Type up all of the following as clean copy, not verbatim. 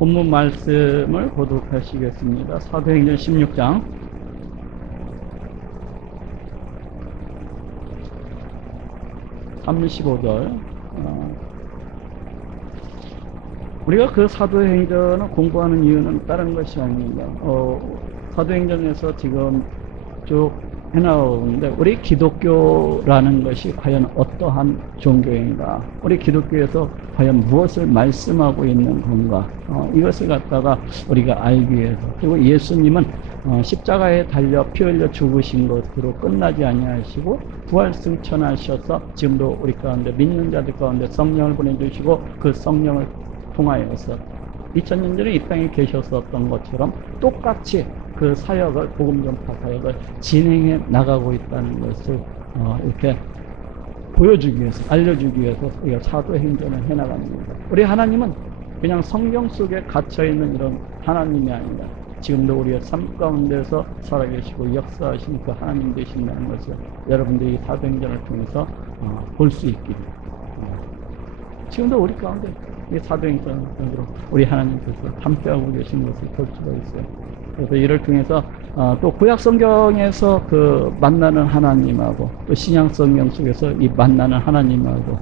본문 말씀을 보도하시겠습니다. 사도행전 16장 35절. 우리가 그 사도행전을 공부하는 이유는 다른 것이 아닙니다. 사도행전에서 지금 쭉 해나오는데 우리 기독교라는 것이 과연 어떠한 종교인가, 우리 기독교에서 과연 무엇을 말씀하고 있는 건가, 이것을 갖다가 우리가 알기 위해서. 그리고 예수님은 십자가에 달려 피 흘려 죽으신 것으로 끝나지 아니하시고 부활 승천하셔서 지금도 우리 가운데, 믿는 자들 가운데 성령을 보내주시고 그 성령을 통하여서 2000년 전에 이 땅에 계셨었던 것처럼 똑같이 그 사역을, 복음 전파 사역을 진행해 나가고 있다는 것을 이렇게 보여주기 위해서, 알려주기 위해서 우리가 사도행전을 해나갑니다. 우리 하나님은 그냥 성경 속에 갇혀있는 이런 하나님이 아니라 지금도 우리의 삶 가운데서 살아계시고 역사하신 그 하나님 되신다는 것을 여러분들이 이 사도행전을 통해서 볼 수 있기를, 지금도 우리 가운데 이 사도행전으로 우리 하나님께서 함께하고 계신 것을 볼 수가 있어요. 그래서 이를 통해서 또 구약 성경에서 그 만나는 하나님하고 또 신약 성경 속에서 이 만나는 하나님하고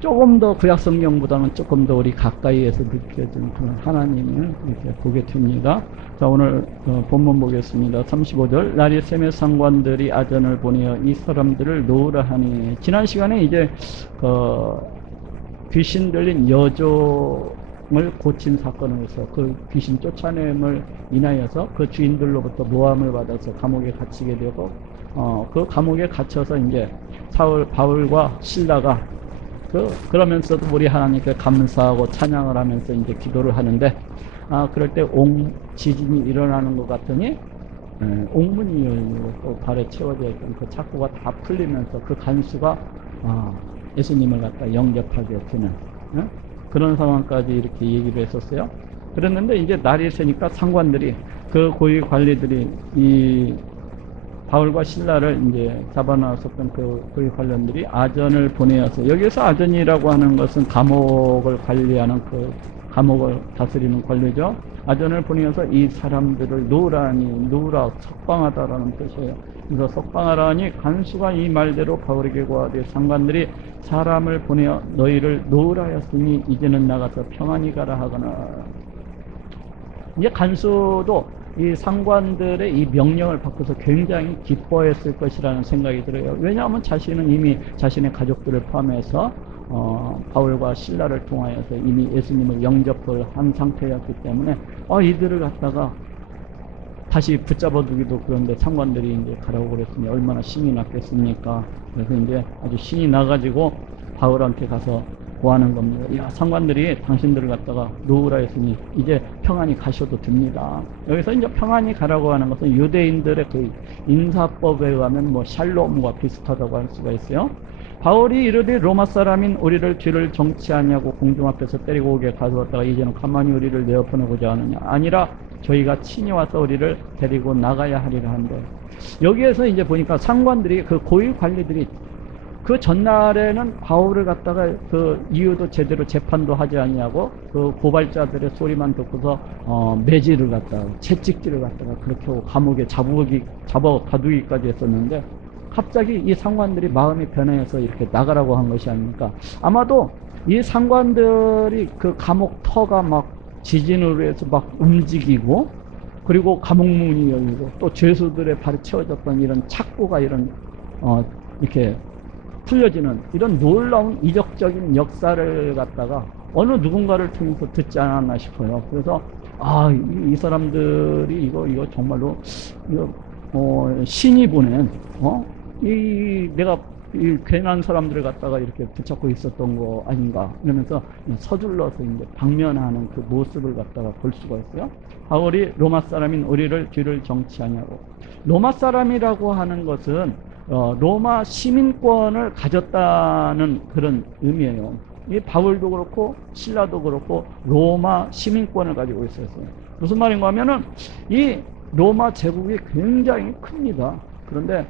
조금 더 구약 성경보다는 조금 더 우리 가까이에서 느껴지는 그런 하나님을 이렇게 보게 됩니다. 자, 오늘 본문 보겠습니다. 35절. 날이 새매 상관들이 아전을 보내어 이 사람들을 놓으라 하니. 지난 시간에 이제 귀신 들린 여종을 고친 사건에서 그 귀신 쫓아냄을 인하여서 그 주인들로부터 모함을 받아서 감옥에 갇히게 되고, 그 감옥에 갇혀서 이제 바울과 실라가 그러면서도 우리 하나님께 감사하고 찬양을 하면서 이제 기도를 하는데, 그럴 때 지진이 일어나는 것 같더니 옥문이 열리고 또 발에 채워져 있던 그 착고가 다 풀리면서 그 간수가 예수님을 갖다 영접하게 되는 그런 상황까지 이렇게 얘기를 했었어요. 그랬는데 이제 날이 새니까 상관들이, 그 고위 관리들이 이 바울과 실라를 이제 잡아나왔었던 그 고위 관련들이 아전을 보내어서, 여기서 아전이라고 하는 것은 감옥을 관리하는, 그 감옥을 다스리는 관리죠. 아전을 보내어서 이 사람들을 놓으라, 석방하다라는 뜻이에요. 그래서 석방하라니 간수가 이 말대로 바울에게 고하되 상관들이 사람을 보내어 너희를 놓으라 하였으니 이제는 나가서 평안히 가라 하거나. 이제 간수도 이 상관들의 이 명령을 받고서 굉장히 기뻐했을 것이라는 생각이 들어요. 왜냐하면 자신은 이미 자신의 가족들을 포함해서 바울과 실라를 통하여서 이미 예수님을 영접을 한 상태였기 때문에 이들을 갖다가 다시 붙잡아두기도 그런데 상관들이 이제 가라고 그랬으니 얼마나 신이 났겠습니까? 그래서 이제 아주 신이 나가지고 바울한테 가서 고하는 겁니다. 야, 상관들이 당신들을 갖다가 놓으라 했으니 이제 평안히 가셔도 됩니다. 여기서 이제 평안히 가라고 하는 것은 유대인들의 그 인사법에 의하면 뭐 샬롬과 비슷하다고 할 수가 있어요. 바울이 이르되 로마 사람인 우리를 죄를 정치하냐고 공중 앞에서 때리고 오게 가두었다가 이제는 가만히 우리를 내어 보내고자 하느냐. 아니라 저희가 친히 와서 우리를 데리고 나가야 하리라 한데, 여기에서 이제 보니까 상관들이, 그 고위 관리들이 그 전날에는 바울을 갖다가 그 이유도 제대로 재판도 하지 아니하고 그 고발자들의 소리만 듣고서 매질을 갖다가, 채찍질을 갖다가 그렇게 하고 감옥에 잡아 가두기까지 했었는데, 갑자기 이 상관들이 마음이 변해서 이렇게 나가라고 한 것이 아닙니까? 아마도 이 상관들이 그 감옥 터가 막 지진으로 해서 막 움직이고, 그리고 감옥 문이 열리고 또 죄수들의 발에 채워졌던 이런 착고가 이렇게 풀려지는 이런 놀라운 이적적인 역사를 갖다가 어느 누군가를 통해서 듣지 않았나 싶어요. 그래서 이 사람들이 이거 정말로 신이 보낸 내가 이 괜한 사람들을 갖다가 이렇게 붙잡고 있었던 거 아닌가, 이러면서 서둘러서 이제 방면하는 그 모습을 갖다가 볼 수가 있어요. 바울이 로마 사람인 우리를 죄를 정치하냐고. 로마 사람이라고 하는 것은 로마 시민권을 가졌다는 그런 의미예요. 이 바울도 그렇고 실라도 그렇고 로마 시민권을 가지고 있었어요. 무슨 말인가 하면은 이 로마 제국이 굉장히 큽니다. 그런데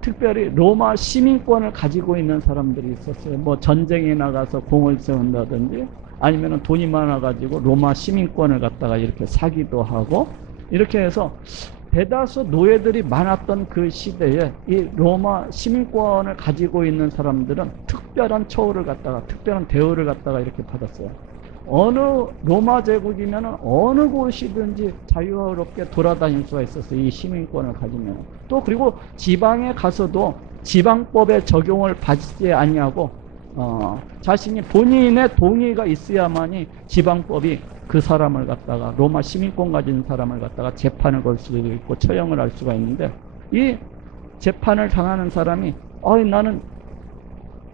특별히 로마 시민권을 가지고 있는 사람들이 있었어요. 뭐 전쟁에 나가서 공을 세운다든지, 아니면은 돈이 많아가지고 로마 시민권을 갖다가 이렇게 사기도 하고, 이렇게 해서 대다수 노예들이 많았던 그 시대에 이 로마 시민권을 가지고 있는 사람들은 특별한 처우를 갖다가, 특별한 대우를 갖다가 이렇게 받았어요. 어느 로마 제국이면 어느 곳이든지 자유롭게 돌아다닐 수가 있었어요. 이 시민권을 가지면. 또 그리고 지방에 가서도 지방법의 적용을 받지 아니하고 자신이 본인의 동의가 있어야만이 지방법이 그 사람을 갖다가, 로마 시민권 가진 사람을 갖다가 재판을 걸 수도 있고 처형을 할 수가 있는데, 이 재판을 당하는 사람이 나는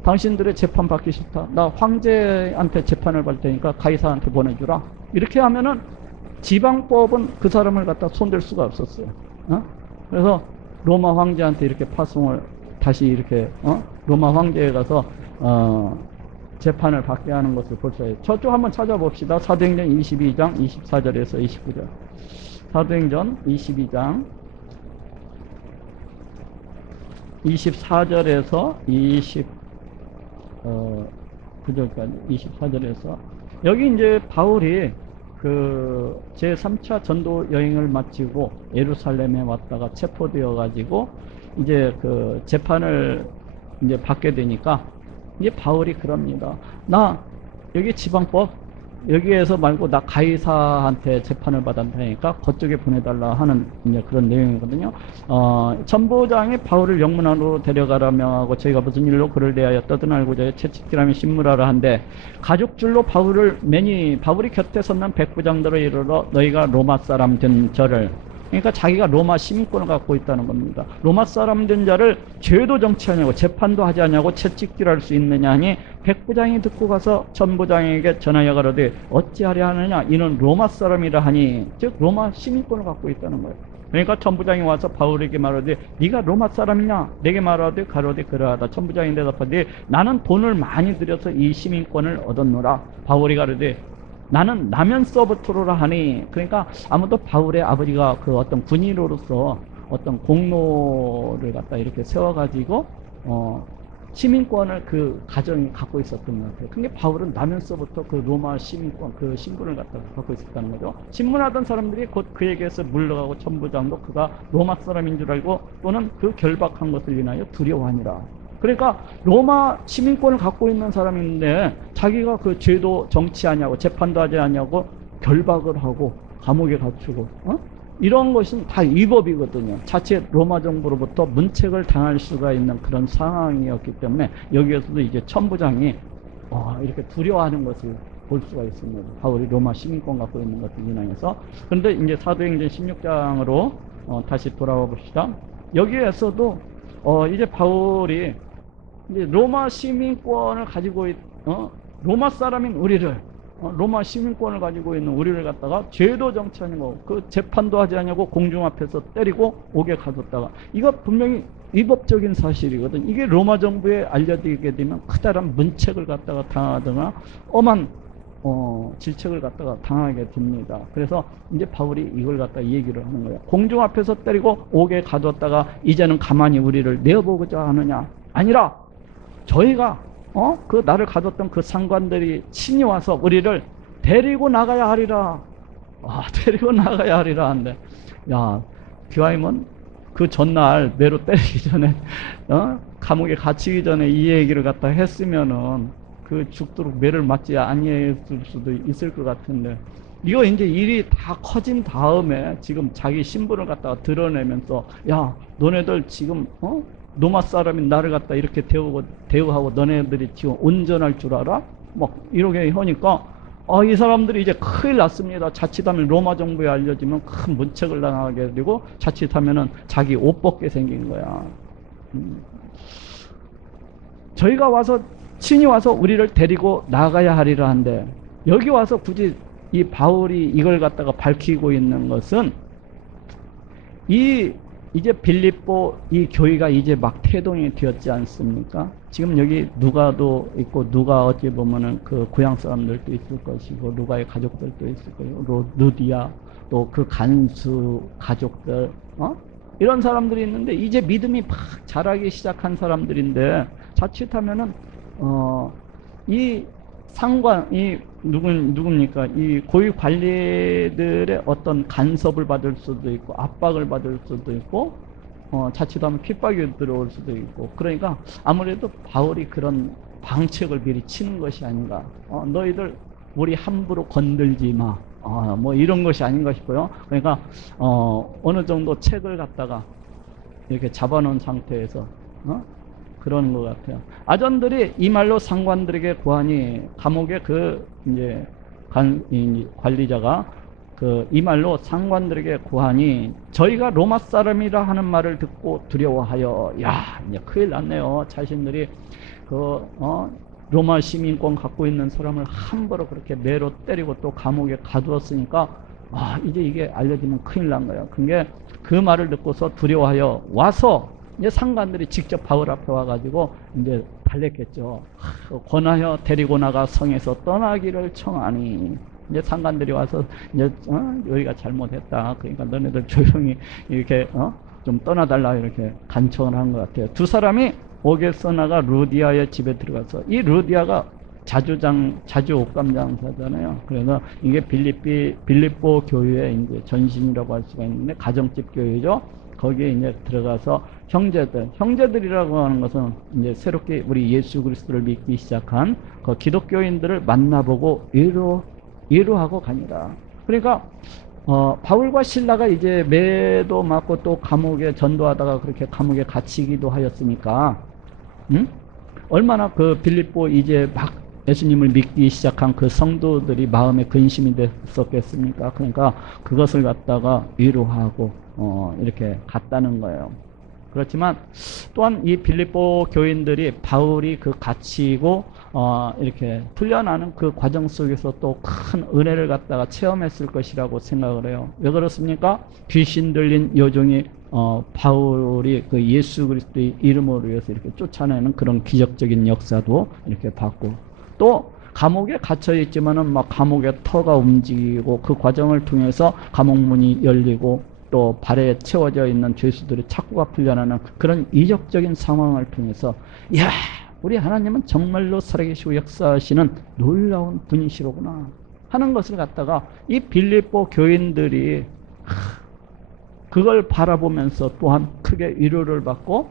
당신들의 재판 받기 싫다, 나 황제한테 재판을 받을 테니까 가이사한테 보내주라, 이렇게 하면은 지방법은 그 사람을 갖다 손댈 수가 없었어요. 그래서 로마 황제한테 이렇게 파송을 다시 이렇게 로마 황제에 가서 재판을 받게 하는 것을 볼 수 있어요. 저쪽 한번 찾아봅시다. 사도행전 22장 24절에서 29절. 사도행전 22장 24절에서 29절까지, 24절에서 여기 이제 바울이 그 제3차 전도 여행을 마치고 예루살렘에 왔다가 체포되어 가지고 이제 그 재판을 이제 받게 되니까, 이제 바울이 그럽니다. 나 여기 지방법 여기에서 말고 나 가이사한테 재판을 받았다니까 그쪽에 보내달라 하는 이제 그런 내용이거든요. 천부장이 바울을 영문으로 데려가라 명하고 저희가 무슨 일로 그를 대하여 떠드날고자 채찍질하며 신문하라 한데, 가죽줄로 바울을 매니 바울이 곁에 섰는 백부장들을 이르러 너희가 로마 사람 된 저를, 그러니까 자기가 로마 시민권을 갖고 있다는 겁니다. 로마 사람 된 자를 죄도 정치하냐고 재판도 하지 않냐고 채찍질할 수 있느냐 하니, 백부장이 듣고 가서 천부장에게 전하여 가로되 어찌하려 하느냐, 이는 로마 사람이라 하니, 즉 로마 시민권을 갖고 있다는 거예요. 그러니까 천부장이 와서 바울에게 말하되 네가 로마 사람이냐, 내게 말하되 가로되 그러하다. 천부장이 대답하되 나는 돈을 많이 들여서 이 시민권을 얻었노라. 바울이 가로되 나는 나면서부터라 하니, 그러니까 아무도 바울의 아버지가 그 어떤 군인으로서 어떤 공로를 갖다 이렇게 세워가지고 시민권을 그 가정이 갖고 있었던 것 같아요. 근데 바울은 나면서부터 그 로마 시민권, 그 신분을 갖다 갖고 있었다는 거죠. 신문하던 사람들이 곧 그에게서 물러가고 천부장도 그가 로마 사람인 줄 알고 또는 그 결박한 것을 인하여 두려워하니라. 그러니까 로마 시민권을 갖고 있는 사람인데 자기가 그 죄도 정치하냐고 재판도 하지 않냐고 결박을 하고 감옥에 갇히고 이런 것은 다 위법이거든요. 자체 로마 정부로부터 문책을 당할 수가 있는 그런 상황이었기 때문에 여기에서도 이제 천부장이 이렇게 두려워하는 것을 볼 수가 있습니다. 바울이 로마 시민권 갖고 있는 것을 인하여서. 그런데 이제 사도행전 16장으로 다시 돌아와 봅시다. 여기에서도 이제 바울이 이제 로마 시민권을 가지고 로마 사람인 우리를, 로마 시민권을 가지고 있는 우리를 갖다가 죄도 정치하냐고 그 재판도 하지 않냐고 공중 앞에서 때리고 옥에 가뒀다가, 이거 분명히 위법적인 사실이거든. 이게 로마 정부에 알려지게 되면 커다란 문책을 갖다가 당하거나 엄한 질책을 갖다가 당하게 됩니다. 그래서 이제 바울이 이걸 갖다 얘기를 하는 거예요. 공중 앞에서 때리고 옥에 가뒀다가 이제는 가만히 우리를 내어보고자 하느냐? 아니라 저희가 그 나를 가뒀던 그 상관들이 친히 와서 우리를 데리고 나가야 하리라. 데리고 나가야 하리라 한데, 야, 기와임은 그 전날 매로 때리기 전에 감옥에 갇히기 전에 이 얘기를 갖다 했으면은 그 죽도록 매를 맞지 아니했을 수도 있을 것 같은데, 이거 이제 일이 다 커진 다음에 지금 자기 신분을 갖다가 드러내면서, 야, 너네들 지금 로마 사람인 나를 갖다 이렇게 대우하고 너네들이 지금 온전할 줄 알아? 막 이렇게 하니까 이 사람들이 이제 큰일 났습니다. 자칫하면 로마 정부에 알려지면 큰 문책을 당하게 되고 자칫하면은 자기 옷 벗게 생긴 거야. 저희가 와서 친히 와서 우리를 데리고 나가야 하리라 한데, 여기 와서 굳이 이 바울이 이걸 갖다가 밝히고 있는 것은 이제 빌립보 이 교회가 이제 막 태동이 되었지 않습니까? 지금 여기 누가도 있고, 누가 어찌 보면은 그 고향 사람들도 있을 것이고, 누가의 가족들도 있을 거고, 루디아 또 그 간수 가족들, 이런 사람들이 있는데 이제 믿음이 막 자라기 시작한 사람들인데, 자칫하면은 이 상관이 누굽니까? 이 고위 관리들의 어떤 간섭을 받을 수도 있고, 압박을 받을 수도 있고, 자칫하면 핍박이 들어올 수도 있고, 그러니까 아무래도 바울이 그런 방책을 미리 치는 것이 아닌가. 너희들 우리 함부로 건들지 마. 뭐 이런 것이 아닌가 싶어요. 그러니까, 어느 정도 책을 갖다가 이렇게 잡아놓은 상태에서, 그런 것 같아요. 아전들이 이 말로 상관들에게 고하니, 감옥의 이제, 관리자가 이 말로 상관들에게 고하니, 저희가 로마 사람이라 하는 말을 듣고 두려워하여, 야, 이제 큰일 났네요. 자신들이 로마 시민권 갖고 있는 사람을 함부로 그렇게 매로 때리고 또 감옥에 가두었으니까, 이제 이게 알려지면 큰일 난 거예요. 그게 그 말을 듣고서 두려워하여 와서, 이제 상관들이 직접 바울 앞에 와가지고 이제 달랬겠죠. 권하여 데리고 나가 성에서 떠나기를 청하니, 이제 상관들이 와서 이제 여기가 잘못했다. 그러니까 너네들 조용히 이렇게 좀 떠나달라 이렇게 간청을 한 것 같아요. 두 사람이 옥에 써나가 루디아의 집에 들어가서, 이 루디아가 자주 옷감 장사잖아요. 그래서 이게 빌립보 교회의 이제 전신이라고 할 수가 있는데, 가정집 교회죠. 거기에 이제 들어가서 형제들이라고 하는 것은 이제 새롭게 우리 예수 그리스도를 믿기 시작한 그 기독교인들을 만나보고 위로하고 가니라. 그러니까 바울과 실라가 이제 매도 맞고 또 감옥에 전도하다가 그렇게 감옥에 갇히기도 하였으니까, 얼마나 그 빌립보 이제 막 예수님을 믿기 시작한 그 성도들이 마음에 근심이 됐었겠습니까? 그러니까 그것을 갖다가 위로하고 이렇게 갔다는 거예요. 그렇지만 또한 이 빌립보 교인들이 바울이 갇히고 이렇게 풀려나는 그 과정 속에서 또 큰 은혜를 갖다가 체험했을 것이라고 생각을 해요. 왜 그렇습니까? 귀신 들린 여종이 바울이 그 예수 그리스도의 이름으로 해서 이렇게 쫓아내는 그런 기적적인 역사도 이렇게 봤고, 또 감옥에 갇혀 있지만은 막 감옥의 터가 움직이고, 그 과정을 통해서 감옥문이 열리고 또 발에 채워져 있는 죄수들의 착고가 풀려나는 그런 이적적인 상황을 통해서, 이야, 우리 하나님은 정말로 살아계시고 역사하시는 놀라운 분이시로구나 하는 것을 갖다가 이 빌립보 교인들이 그걸 바라보면서 또한 크게 위로를 받고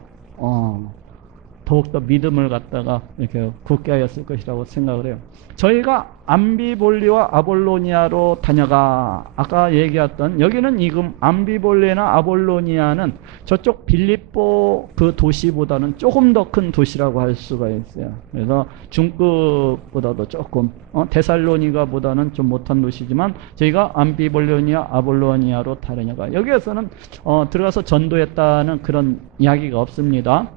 더욱더 믿음을 갖다가 이렇게 굳게 하였을 것이라고 생각을 해요. 저희가 암비볼리와 아볼로니아로 다녀가, 아까 얘기했던, 여기는 지금 암비볼리나 아볼로니아는 저쪽 빌립보 그 도시보다는 조금 더 큰 도시라고 할 수가 있어요. 그래서 중급보다도 조금, 데살로니가보다는 좀 못한 도시지만, 저희가 암비볼리아 아볼로니아로 다녀가, 여기에서는 들어가서 전도했다는 그런 이야기가 없습니다.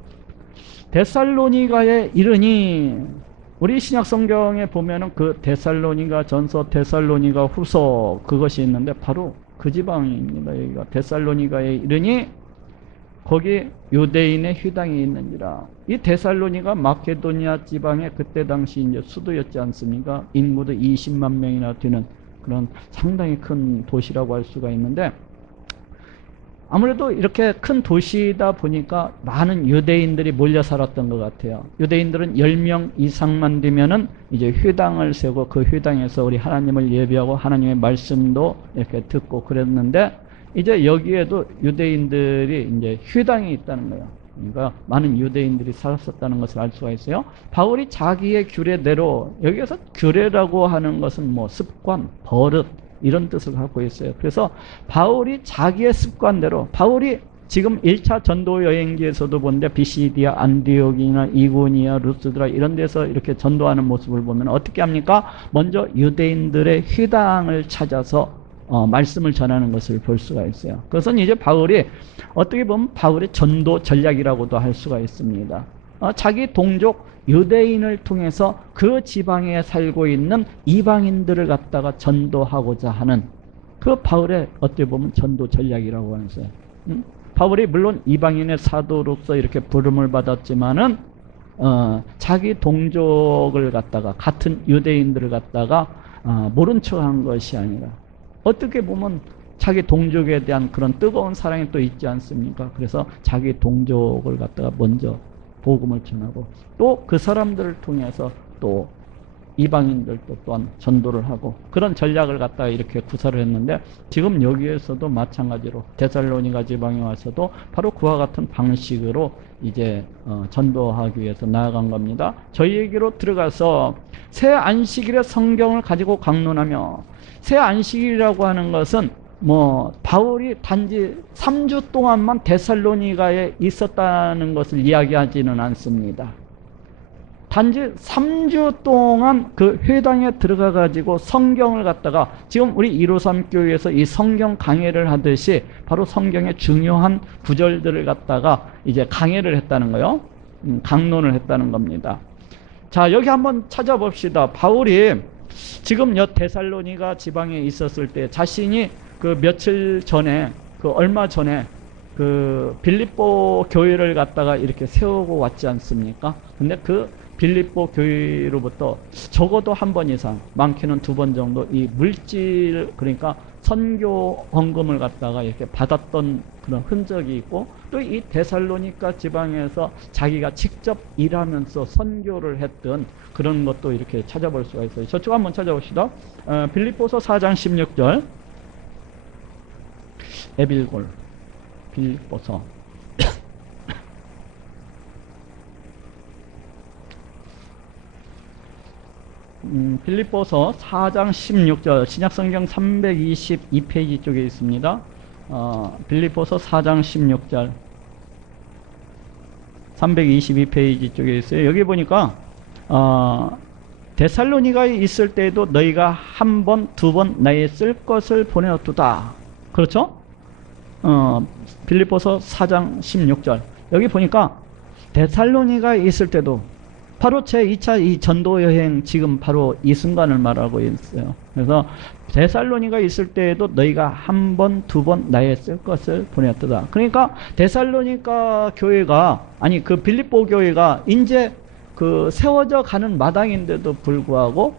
데살로니가에 이르니, 우리 신약 성경에 보면은 그 데살로니가 전서, 데살로니가 후서, 그것이 있는데 바로 그 지방입니다. 여기가 데살로니가에 이르니 거기 유대인의 회당이 있는지라. 이 데살로니가 마케도니아 지방의 그때 당시 이제 수도였지 않습니까? 인구도 20만 명이나 되는 그런 상당히 큰 도시라고 할 수가 있는데, 아무래도 이렇게 큰 도시다 보니까 많은 유대인들이 몰려 살았던 것 같아요. 유대인들은 10명 이상만 되면은 이제 회당을 세우고 그 회당에서 우리 하나님을 예배하고 하나님의 말씀도 이렇게 듣고 그랬는데, 이제 여기에도 유대인들이 이제 회당이 있다는 거예요. 그러니까 많은 유대인들이 살았었다는 것을 알 수가 있어요. 바울이 자기의 규례대로, 여기에서 규례라고 하는 것은 뭐 습관, 버릇, 이런 뜻을 갖고 있어요. 그래서 바울이 자기의 습관대로, 바울이 지금 1차 전도 여행지에서도 보는데 비시디아, 안디옥이나 이고니아, 루스드라 이런 데서 이렇게 전도하는 모습을 보면 어떻게 합니까? 먼저 유대인들의 회당을 찾아서 말씀을 전하는 것을 볼 수가 있어요. 그것은 이제 바울이 어떻게 보면 바울의 전도 전략이라고도 할 수가 있습니다. 자기 동족 유대인을 통해서 그 지방에 살고 있는 이방인들을 갖다가 전도하고자 하는 그 바울의 어떻게 보면 전도 전략이라고 하는 거예요. 바울이 물론 이방인의 사도로서 이렇게 부름을 받았지만은 자기 동족을 갖다가, 같은 유대인들을 갖다가 모른 척한 것이 아니라, 어떻게 보면 자기 동족에 대한 그런 뜨거운 사랑이 또 있지 않습니까? 그래서 자기 동족을 갖다가 먼저 복음을 전하고, 또 그 사람들을 통해서 또 이방인들도 또한 전도를 하고 그런 전략을 갖다가 이렇게 구사를 했는데 지금 여기에서도 마찬가지로 데살로니가 지방에 와서도 바로 그와 같은 방식으로 이제 전도하기 위해서 나아간 겁니다. 저희에게로 들어가서 새 안식일의 성경을 가지고 강론하며 새 안식일이라고 하는 것은 뭐 바울이 단지 3주 동안만 데살로니가에 있었다는 것을 이야기하지는 않습니다. 단지 3주 동안 그 회당에 들어가 가지고 성경을 갖다가 지금 우리 153 교회에서 이 성경 강해를 하듯이 바로 성경의 중요한 구절들을 갖다가 이제 강해를 했다는 거요. 강론을 했다는 겁니다. 자, 여기 한번 찾아봅시다. 바울이 지금 데살로니가 지방에 있었을 때 자신이 그 며칠 전에 그 얼마 전에 그 빌립보 교회를 갖다가 이렇게 세우고 왔지 않습니까? 근데 그 빌립보 교회로부터 적어도 한 번 이상, 많게는 2번 정도 이 물질, 그러니까 선교 헌금을 갖다가 이렇게 받았던 그런 흔적이 있고, 또 이 데살로니가 지방에서 자기가 직접 일하면서 선교를 했던 그런 것도 이렇게 찾아볼 수가 있어요. 저쪽 한번 찾아봅시다. 빌립보서 4장 16절. 에빌골 빌립보서 빌립보서 4장 16절 신약성경 322페이지 쪽에 있습니다. 빌립보서 4장 16절 322페이지 쪽에 있어요. 여기 보니까 데살로니가에 있을 때에도 너희가 한 번, 2번 나의 쓸 것을 보내었도다. 그렇죠? 빌립보서 4장 16절 여기 보니까 데살로니가에 있을 때도 바로 제2차 이 전도 여행 지금 바로 이 순간을 말하고 있어요. 그래서 데살로니가 있을 때에도 너희가 한 번, 2번 나의 쓸 것을 보냈다. 그러니까 데살로니가 교회가 아니 그 빌립보 교회가 이제 그 세워져 가는 마당인데도 불구하고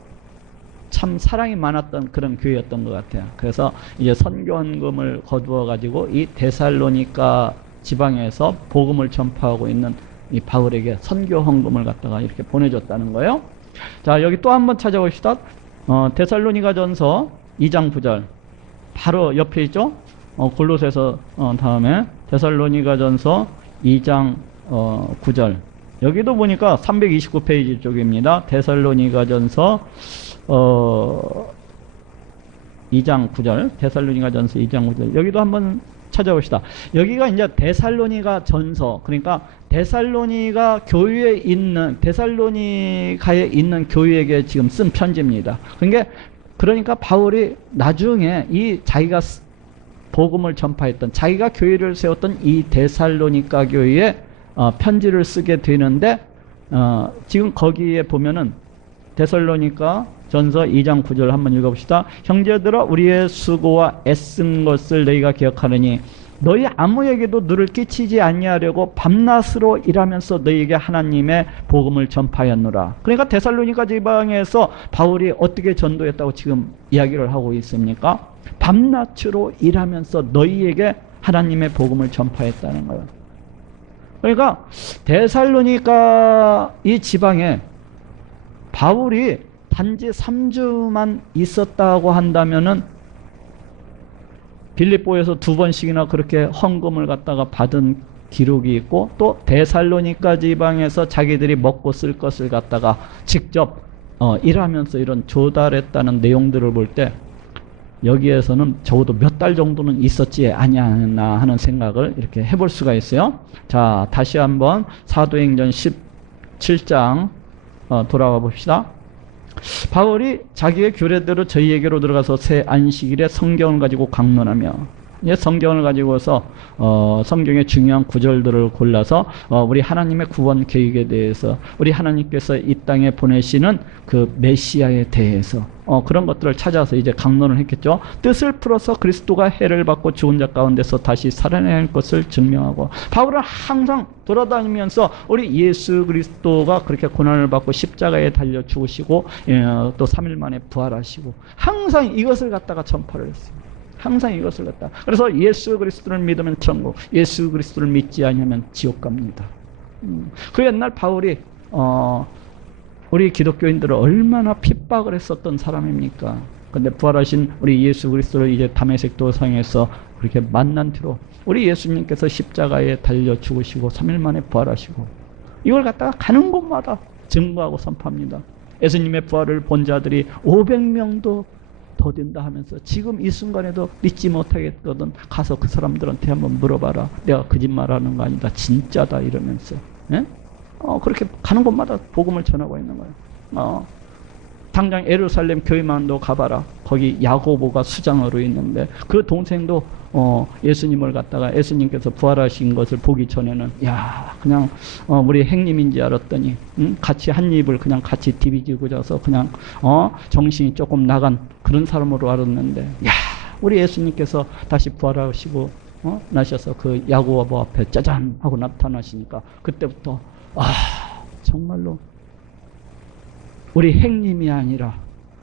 참 사랑이 많았던 그런 교회였던 것 같아요. 그래서 이제 선교헌금을 거두어 가지고 이 데살로니가 지방에서 복음을 전파하고 있는 이 바울에게 선교 헌금을 갖다가 이렇게 보내줬다는 거예요. 자, 여기 또 한번 찾아봅시다. 데살로니가 전서 2장 9절 바로 옆에 있죠. 골로새서 다음에 데살로니가 전서 2장 9절 여기도 보니까 329페이지 쪽입니다. 데살로니가 전서 2장 9절 데살로니가 전서 2장 9절 여기도 한번 찾아봅시다. 여기가 이제 데살로니가 전서, 그러니까 데살로니가 교회에 있는, 데살로니가에 있는 교회에게 지금 쓴 편지입니다. 그러니까 바울이 나중에 이 자기가 복음을 전파했던, 자기가 교회를 세웠던 이 데살로니가 교회에 편지를 쓰게 되는데, 지금 거기에 보면은 데살로니가 전서 2장 9절 한번 읽어봅시다. 형제들아 우리의 수고와 애쓴 것을 너희가 기억하느니 너희 아무에게도 누를 끼치지 아니하려고 밤낮으로 일하면서 너희에게 하나님의 복음을 전파하였노라. 그러니까 데살로니가 지방에서 바울이 어떻게 전도했다고 지금 이야기를 하고 있습니까? 밤낮으로 일하면서 너희에게 하나님의 복음을 전파했다는 거예요. 그러니까 데살로니가 이 지방에 바울이 단지 3주만 있었다고 한다면은 빌립보에서 2번씩이나 그렇게 헌금을 갖다가 받은 기록이 있고, 또 데살로니가 지방에서 자기들이 먹고 쓸 것을 갖다가 직접 일하면서 이런 조달했다는 내용들을 볼 때 여기에서는 적어도 몇 달 정도는 있었지 아니하나 하는 생각을 이렇게 해볼 수가 있어요. 자, 다시 한번 사도행전 17장 돌아가 봅시다. 바울이 자기의 규례대로 저희에게로 들어가서 새 안식일에 성경을 가지고 강론하며, 성경을 가지고서 성경의 중요한 구절들을 골라서 우리 하나님의 구원 계획에 대해서, 우리 하나님께서 이 땅에 보내시는 그 메시아에 대해서 그런 것들을 찾아서 이제 강론을 했겠죠. 뜻을 풀어서 그리스도가 해를 받고 죽은 자 가운데서 다시 살아날 것을 증명하고, 바울은 항상 돌아다니면서 우리 예수 그리스도가 그렇게 고난을 받고 십자가에 달려 죽으시고 또 3일 만에 부활하시고, 항상 이것을 갖다가 전파를 했습니다. 항상 이것을 갖다. 그래서 예수 그리스도를 믿으면 천국, 예수 그리스도를 믿지 않으면 지옥 갑니다. 그 옛날 바울이 우리 기독교인들을 얼마나 핍박을 했었던 사람입니까? 근데 부활하신 우리 예수 그리스도를 이제 다메섹 도상에서 그렇게 만난 뒤로 우리 예수님께서 십자가에 달려 죽으시고 3일 만에 부활하시고 이걸 갖다가 가는 곳마다 증거하고 선포합니다. 예수님의 부활을 본 자들이 500명도 더 된다 하면서 지금 이 순간에도 믿지 못하겠거든 가서 그 사람들한테 한번 물어봐라. 내가 거짓말하는 거 아니다. 진짜다 이러면서 그렇게 가는 곳마다 복음을 전하고 있는 거예요. 당장 예루살렘 교회만도 가봐라. 거기 야고보가 수장으로 있는데 그 동생도 예수님을 갖다가 예수님께서 부활하신 것을 보기 전에는 그냥 우리 행님인지 알았더니 같이 한 입을 그냥 같이 디비지고 자서 그냥 정신이 조금 나간 그런 사람으로 알았는데 우리 예수님께서 다시 부활하시고 나셔서 그 야고보 앞에 짜잔 하고 나타나시니까 그때부터 정말로 우리 행님이 아니라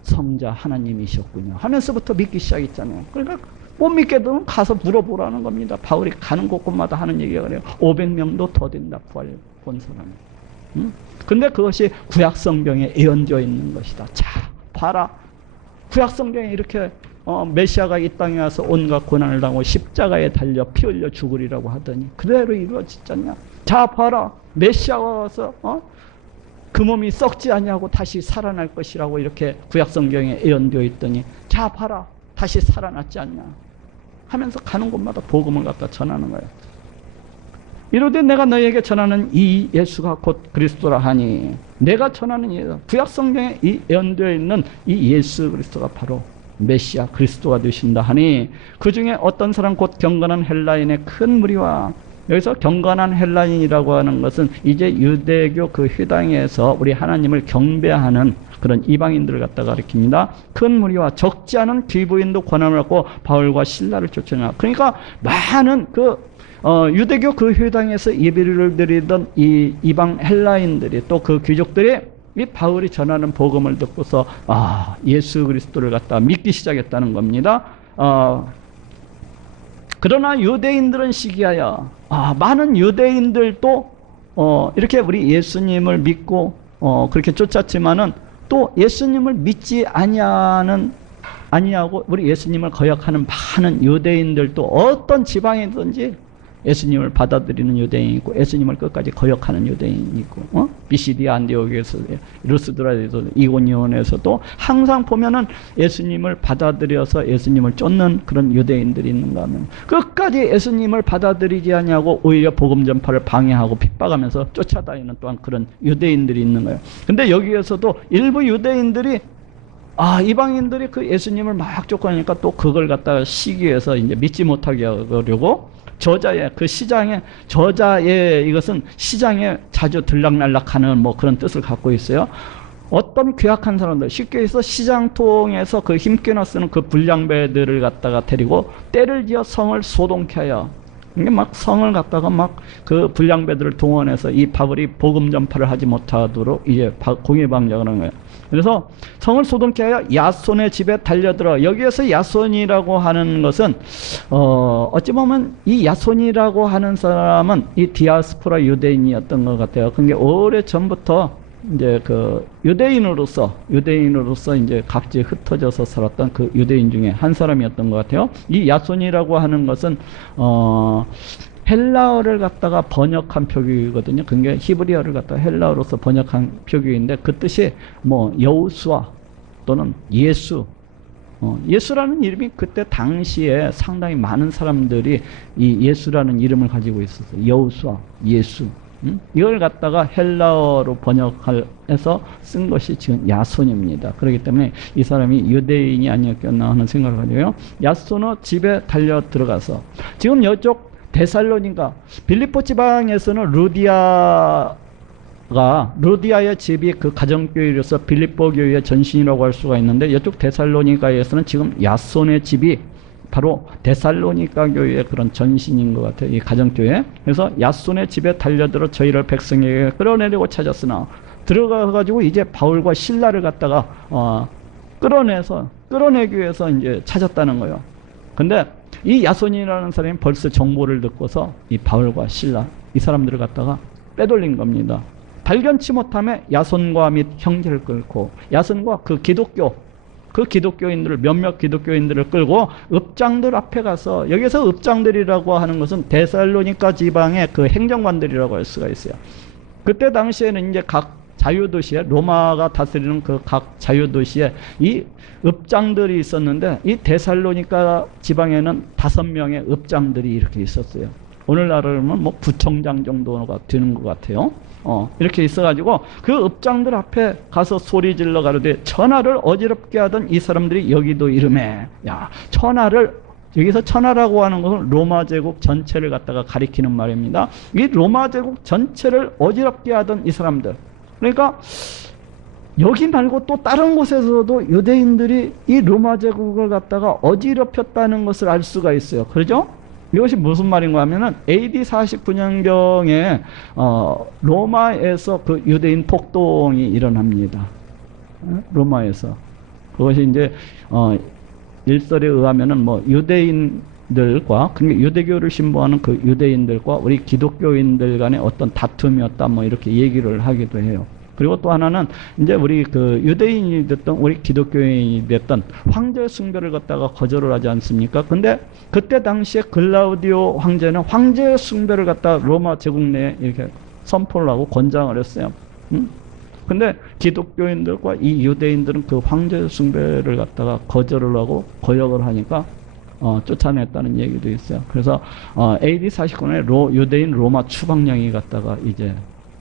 성자 하나님이셨군요 하면서부터 믿기 시작했잖아요. 그러니까 못 믿게 되면 가서 물어보라는 겁니다. 바울이 가는 곳곳마다 하는 얘기가 그래요. 500명도 더 된다. 부활 본 사람이. 근데 그것이 구약성경에 예언되어 있는 것이다. 자, 봐라. 구약성경에 이렇게 메시아가 이 땅에 와서 온갖 고난을 당하고 십자가에 달려 피 흘려 죽으리라고 하더니 그대로 이루어지지 않냐. 자, 봐라. 메시아가 와서 그 몸이 썩지 아니하고 다시 살아날 것이라고 이렇게 구약성경에 예언되어 있더니 자 봐라 다시 살아났지 않냐 하면서 가는 곳마다 복음을 갖다 전하는 거예요. 이르되 내가 너희에게 전하는 이 예수가 곧 그리스도라 하니 내가 전하는 예수 구약성경에 이 예언되어 있는 이 예수 그리스도가 바로 메시아 그리스도가 되신다 하니 그 중에 어떤 사람 곧 경건한 헬라인의 큰 무리와 여기서 경건한 헬라인이라고 하는 것은 이제 유대교 그 회당에서 우리 하나님을 경배하는 그런 이방인들을 갖다가 가리킵니다. 큰 무리와 적지 않은 귀부인도 권한을 갖고 바울과 실라를 쫓아내라. 그러니까 많은 유대교 그 회당에서 예배를 드리던 이 이방 헬라인들이 또 그 귀족들이 이 바울이 전하는 복음을 듣고서 예수 그리스도를 갖다 믿기 시작했다는 겁니다. 그러나 유대인들은 시기하여 많은 유대인들도 이렇게 우리 예수님을 믿고 그렇게 쫓았지만은 또 예수님을 믿지 아니하고 우리 예수님을 거역하는 많은 유대인들도 어떤 지방이든지 예수님을 받아들이는 유대인이 있고 예수님을 끝까지 거역하는 유대인이 있고 비시디아 안디옥에서 루스드라에서 이고니온에서도 항상 보면은 예수님을 받아들여서 예수님을 쫓는 그런 유대인들이 있는가 하면 끝까지 예수님을 받아들이지 아니하고 오히려 복음 전파를 방해하고 핍박하면서 쫓아다니는 또한 그런 유대인들이 있는 거예요. 근데 여기에서도 일부 유대인들이 이방인들이 그 예수님을 막 쫓아내니까 또 그걸 갖다가 시기해서 이제 믿지 못하게 하려고 저자의 그 시장에 저자의 이것은 시장에 자주 들락날락하는 뭐 그런 뜻을 갖고 있어요. 어떤 괴악한 사람들 쉽게 해서 시장통에서 그 힘께나 쓰는 그 불량배들을 갖다가 데리고 때를 지어 성을 소동케 하여 이게 막 성을 갖다가 막 그 불량배들을 동원해서 이 바울이 복음 전파를 하지 못하도록 이제 공의 방작을 하는 거예요. 그래서 성을 소동케 하여 야손의 집에 달려들어 여기에서 야손이라고 하는 것은 어찌 보면 이 야손이라고 하는 사람은 이 디아스포라 유대인이었던 것 같아요. 그게 오래 전부터 이제 그 유대인으로서 이제 각지에 흩어져서 살았던 그 유대인 중에 한 사람이었던 것 같아요. 이 야손이라고 하는 것은 헬라어를 갖다가 번역한 표기거든요. 그게 히브리어를 갖다가 헬라어로서 번역한 표기인데 그 뜻이 뭐 여호수아 또는 예수. 예수라는 이름이 그때 당시에 상당히 많은 사람들이 이 예수라는 이름을 가지고 있었어요. 여호수아, 예수. 이걸 갖다가 헬라어로 번역해서 쓴 것이 지금 야손입니다. 그렇기 때문에 이 사람이 유대인이 아니었겠나 하는 생각을 가져요. 야손의 집에 달려 들어가서 지금 이쪽 데살로니가 빌립보 지방에서는 루디아의 집이 그 가정교회로서 빌립보 교회의 전신이라고 할 수가 있는데 이쪽 데살로니가에서는 지금 야손의 집이 바로 데살로니가 교회의 그런 전신인 것 같아요. 이 가정교회. 그래서 야손의 집에 달려들어 저희를 백성에게 끌어내려고 찾았으나 들어가가지고 이제 바울과 실라를 갖다가 끌어내기 위해서 이제 찾았다는 거예요. 근데 이 야손이라는 사람이 벌써 정보를 듣고서 이 바울과 실라 이 사람들을 갖다가 빼돌린 겁니다. 발견치 못하면 야손과 및 형제를 끌고, 야손과 그 기독교인들을, 몇몇 기독교인들을 끌고 읍장들 앞에 가서, 여기서 읍장들이라고 하는 것은 데살로니가 지방의 그 행정관들이라고 할 수가 있어요. 그때 당시에는 이제 각 자유도시에, 로마가 다스리는 그 각 자유도시에 이 읍장들이 있었는데, 이 데살로니가 지방에는 5명의 읍장들이 이렇게 있었어요. 오늘날로는 뭐 부총장 정도가 되는 것 같아요. 이렇게 있어가지고 그 읍장들 앞에 가서 소리 질러 가로되 천하를 어지럽게 하던 이 사람들이 여기도 이름에, 야, 천하를, 여기서 천하라고 하는 것은 로마 제국 전체를 갖다가 가리키는 말입니다. 이 로마 제국 전체를 어지럽게 하던 이 사람들, 그러니까 여기 말고 또 다른 곳에서도 유대인들이 이 로마 제국을 갖다가 어지럽혔다는 것을 알 수가 있어요. 그렇죠? 이것이 무슨 말인가 하면은 AD 49년경에 로마에서 그 유대인 폭동이 일어납니다. 로마에서. 그것이 이제 일설에 의하면은 뭐 유대인들과, 그러니까 유대교를 신봉하는 그 유대인들과 우리 기독교인들 간의 어떤 다툼이었다, 뭐 이렇게 얘기를 하기도 해요. 그리고 또 하나는 이제 우리 그 유대인이 됐던 우리 기독교인이 됐던 황제 숭배를 갖다가 거절을 하지 않습니까? 근데 그때 당시에 글라우디오 황제는 황제 숭배를 갖다 로마 제국 내에 이렇게 선포를 하고 권장을 했어요. 근데 기독교인들과 이 유대인들은 그 황제 숭배를 갖다가 거절을 하고 거역을 하니까 쫓아냈다는 얘기도 있어요. 그래서 AD 49년에 유대인 로마 추방령이 갖다가 이제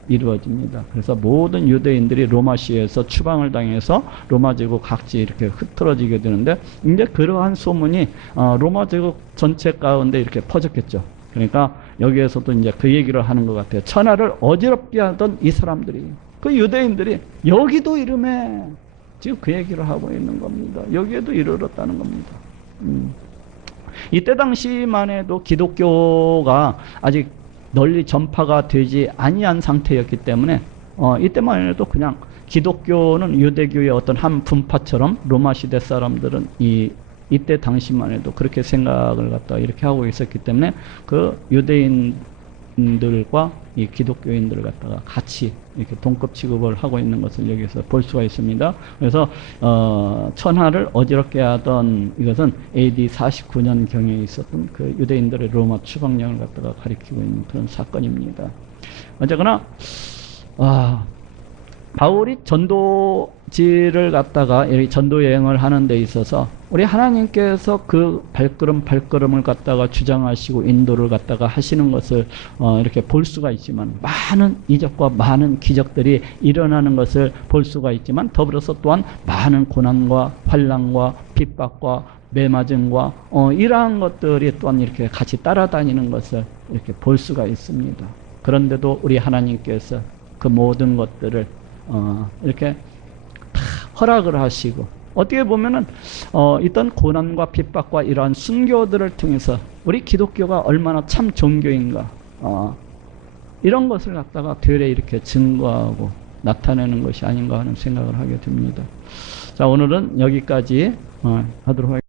이루어집니다. 그래서 모든 유대인들이 로마시에서 추방을 당해서 로마 제국 각지 이렇게 흩어지게 되는데, 이제 그러한 소문이 로마 제국 전체 가운데 이렇게 퍼졌겠죠. 그러니까 여기에서도 이제 그 얘기를 하는 것 같아요. 천하를 어지럽게 하던 이 사람들이, 그 유대인들이 여기도 이름에, 지금 그 얘기를 하고 있는 겁니다. 여기에도 이르렀다는 겁니다. 이때 당시만 해도 기독교가 아직 널리 전파가 되지 아니한 상태였기 때문에 이때만 해도 그냥 기독교는 유대교의 어떤 한 분파처럼 로마 시대 사람들은 이때 당시만 해도 그렇게 생각을 갖다가 이렇게 하고 있었기 때문에 그 유대인들과 이 기독교인들을 갖다가 같이 이렇게 동급 취급을 하고 있는 것을 여기서 볼 수가 있습니다. 그래서 천하를 어지럽게 하던 이것은 AD 49년경에 있었던 그 유대인들의 로마 추방령을 갖다가 가리키고 있는 그런 사건입니다. 어쨌거나 바울이 전도지를 갖다가 전도 여행을 하는 데 있어서 우리 하나님께서 그 발걸음을 갖다가 주장하시고 인도를 갖다가 하시는 것을 이렇게 볼 수가 있지만, 많은 이적과 많은 기적들이 일어나는 것을 볼 수가 있지만, 더불어서 또한 많은 고난과 환난과 핍박과 매맞음과 이러한 것들이 또한 이렇게 같이 따라다니는 것을 이렇게 볼 수가 있습니다. 그런데도 우리 하나님께서 그 모든 것들을 이렇게 다 허락을 하시고, 어떻게 보면은 있던 고난과 핍박과 이러한 순교들을 통해서 우리 기독교가 얼마나 참 종교인가, 이런 것을 갖다가 되레 이렇게 증거하고 나타내는 것이 아닌가 하는 생각을 하게 됩니다. 자, 오늘은 여기까지 하도록 하겠습니다.